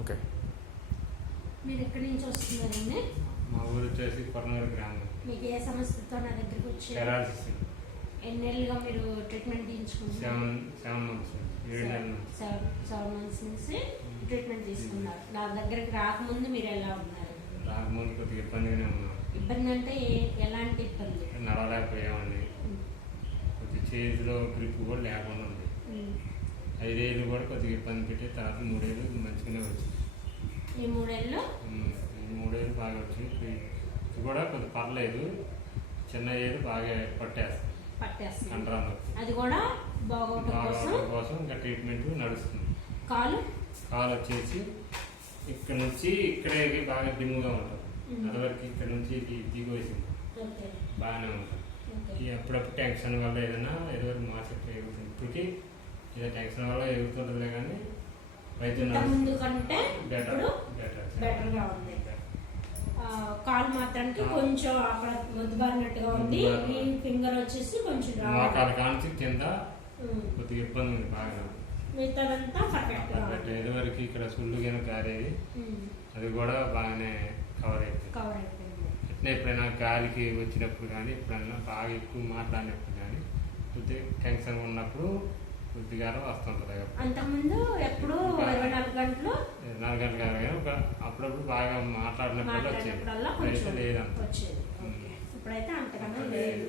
Okay. మీరు ఎక్కడి నుంచి వస్తున్నారండి? మా ఊరు వచ్చేసి కొరనూరు గ్రామం. మీకు ఏ సమస్యతో నా దగ్గరికి వచ్చారు? పెరాలసిస్. ఎన్నేళ్ళుగా మీరు ట్రీట్మెంట్ తీసుకుంటున్నారు? 7 months. 7 నెలలు. 7 months నుంచి ట్రీట్మెంట్ తీసుకున్నారు. నా దగ్గరికి రాకముందు మీరు ఎలా ఉన్నారు? రాకముందు కొద్దిగా ఇబ్బందిగానే ఉన్నాం. ఇబ్బంది అంటే ఎలాంటి ఇబ్బంది? నడవలేకపోయామండి. కొద్దిగా చేతిలో గ్రిప్ కూడా లేకుండా ఉంది. 5 ఏళ్ళు కూడా కొద్దిగా ఇబ్బంది పెట్టి తర్వాత 3 ఏళ్ళు మంచిగానే వచ్చింది. ఈ 3 ఏళ్ళు 3 ఏళ్ళు బాగా వచ్చింది. ఇది కూడా కొద్దిగా పర్లేదు. చిన్న ఏళ్ళు బాగా పట్టేస్తుంది కండరాలు. అది కూడా బాగోవడం కోసం ఇంకా ట్రీట్మెంట్ నడుస్తుంది. కాలు వచ్చేసి ఇక్కడ నుంచి ఇక్కడే బాగా దిమ్ముగా ఉంటుంది. అదివరకు ఇక్కడ నుంచి దిగు వేసింది బాగానే ఉంటుంది. అప్పుడప్పుడు టెన్షన్ వల్ల ఏదైనా ఏదో మార్కెట్ ఎగురుతుంది. ఇప్పటికీ ఏదో టెన్షన్ వల్ల ఎగురుతుంటుందిలే కానీ వైద్యం బెటర్గా ఉంది. కాలు మాత్రానికి కొంచెం అక్కడ మొద్దుబారినట్టుగా ఉంది. ఈ ఫింగర్ వచ్చేసి కొంచెం మోకాలు కాంచి కింద కొద్దిగా ఇబ్బంది ఉంది బాగా. మిగతాదంతా పర్ఫెక్ట్. ఎదువరకు ఇక్కడ సుళ్ళు కింద కారేది అది కూడా బాగానే కవర్ అయిపోయింది. అట్నే ఎప్పుడైనా గాలికి వచ్చినప్పుడు కానీ ఎప్పుడైనా బాగా ఎక్కువ మాట్లాడినప్పుడు కానీ కొద్దిగా టెన్షన్ ఉన్నప్పుడు కొద్దిగా వస్తుంటుంది. అంతకుముందు ఎప్పుడు 24 గంటలు కాదు కానీ అప్పుడప్పుడు బాగా మాట్లాడినప్పుడు వచ్చేది. ఇప్పుడైతే అంతకన్నా లేదు.